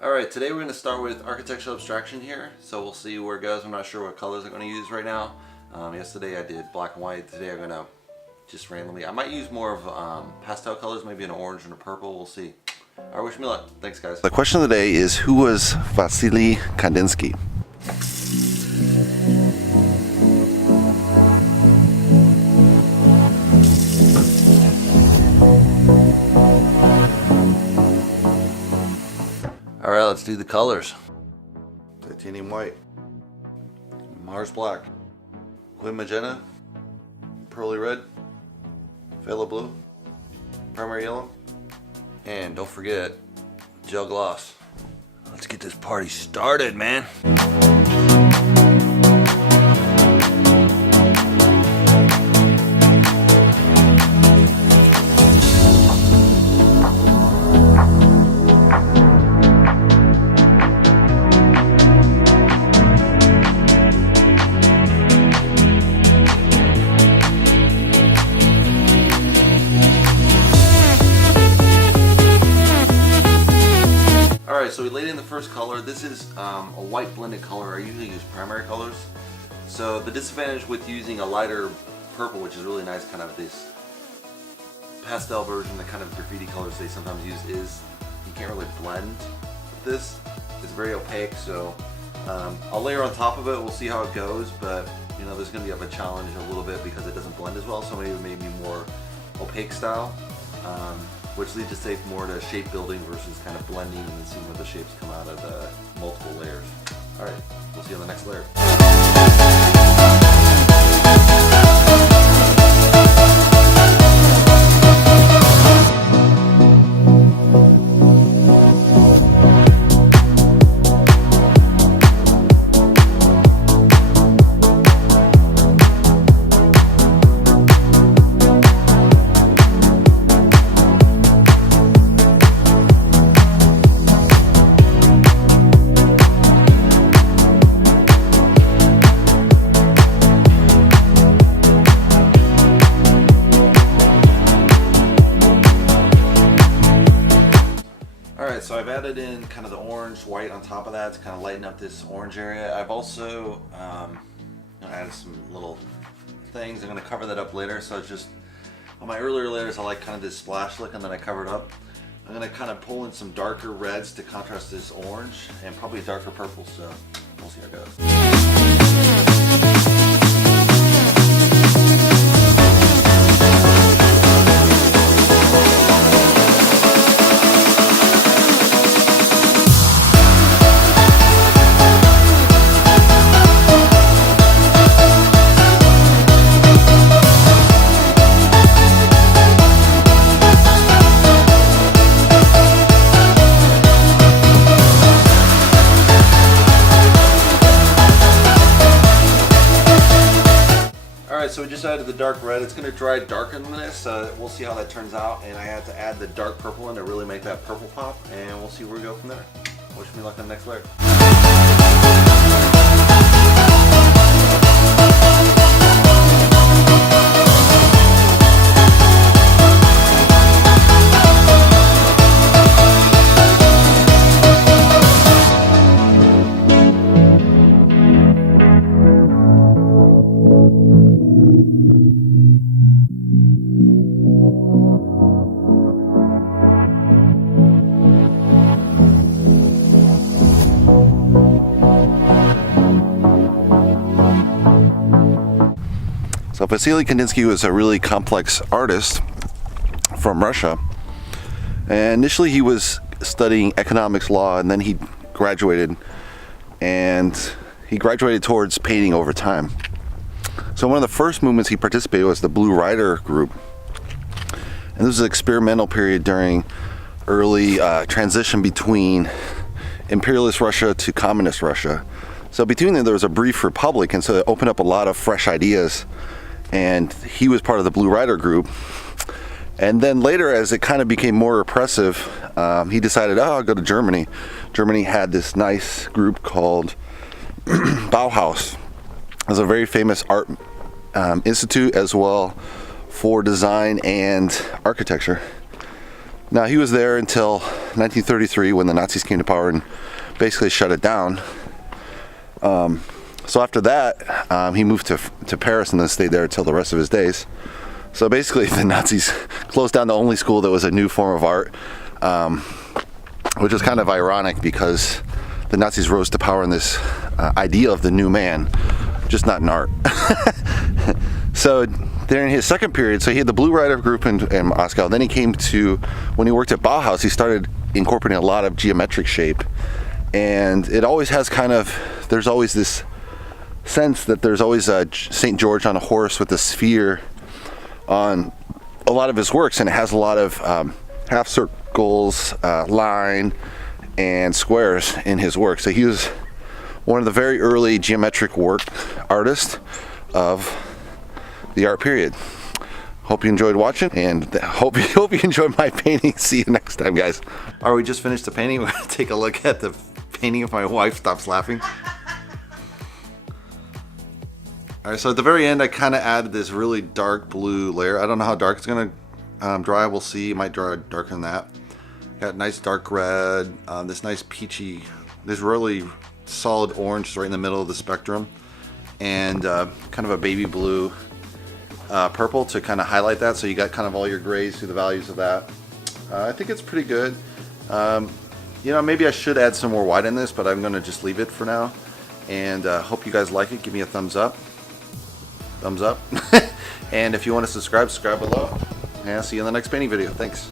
Alright, today we're going to start with Architectural Abstraction here, so we'll see where it goes. I'm not sure what colors I'm going to use right now. Yesterday I did black and white. Today I'm going to just randomly, I might use more of pastel colors, maybe an orange and a purple, we'll see. Alright, wish me luck. Thanks guys. The question of the day is, who was Vasily Kandinsky? Alright, let's do the colors. Titanium white, Mars black, Quinacridone Magenta, pearly red, Phthalo blue, primary yellow, and don't forget gel gloss. Let's get this party started, man. So we laid in the first color. This is a white blended color. I usually use primary colors. So the disadvantage with using a lighter purple, which is really nice, kind of this pastel version, the kind of graffiti colors they sometimes use, is you can't really blend with this. It's very opaque, so I'll layer on top of it. We'll see how it goes, but you know, there's going to be a challenge a little bit because it doesn't blend as well, so maybe more opaque style. Which leads to say more to shape building versus kind of blending and then seeing where the shapes come out of the multiple layers. Alright, we'll see you on the next layer. So I've added in kind of the orange, white on top of that to kind of lighten up this orange area. I've also added some little things. I'm going to cover that up later. So it's just, on my earlier layers I like kind of this splash look and then I cover it up. I'm going to kind of pull in some darker reds to contrast this orange and probably darker purple, so we'll see how it goes. So we just added the dark red. It's going to dry darker than this. We'll see how that turns out. And I had to add the dark purple in to really make that purple pop. And we'll see where we go from there. Wish me luck on the next layer. So Vasily Kandinsky was a really complex artist from Russia. And initially he was studying economics law, and then he graduated towards painting over time. So one of the first movements he participated was the Blue Rider group. And this was an experimental period during early transition between imperialist Russia to communist Russia. So between them there was a brief republic, and so it opened up a lot of fresh ideas. And he was part of the Blue Rider group. And then later, as it kind of became more repressive, he decided, oh, I'll go to Germany. Germany had this nice group called Bauhaus. It was a very famous art institute as well for design and architecture. Now he was there until 1933, when the Nazis came to power and basically shut it down. So after that, he moved to Paris and then stayed there until the rest of his days. So basically, the Nazis closed down the only school that was a new form of art, which is kind of ironic because the Nazis rose to power in this idea of the new man, just not in art. So during his second period, so he had the Blue Rider group in Moscow. Then he came to, when he worked at Bauhaus, he started incorporating a lot of geometric shape. And it always has kind of, there's always this sense that there's always a St. George on a horse with a sphere on a lot of his works, and it has a lot of half circles, line, and squares in his work. So he was one of the very early geometric work artists of the art period. Hope you enjoyed watching, and hope you enjoyed my painting. See you next time, guys. All right, we just finished the painting. We're gonna take a look at the painting if my wife stops laughing. All right, so at the very end, I kind of added this really dark blue layer. I don't know how dark it's gonna dry. We'll see. It might dry darker than that. Got nice dark red, this nice peachy, this really solid orange is right in the middle of the spectrum, and kind of a baby blue purple to kind of highlight that. So you got kind of all your grays through the values of that. I think it's pretty good. You know, maybe I should add some more white in this, but I'm gonna just leave it for now. And hope you guys like it. Give me a thumbs up. And if you want to subscribe below. And I'll see you in the next painting video. Thanks.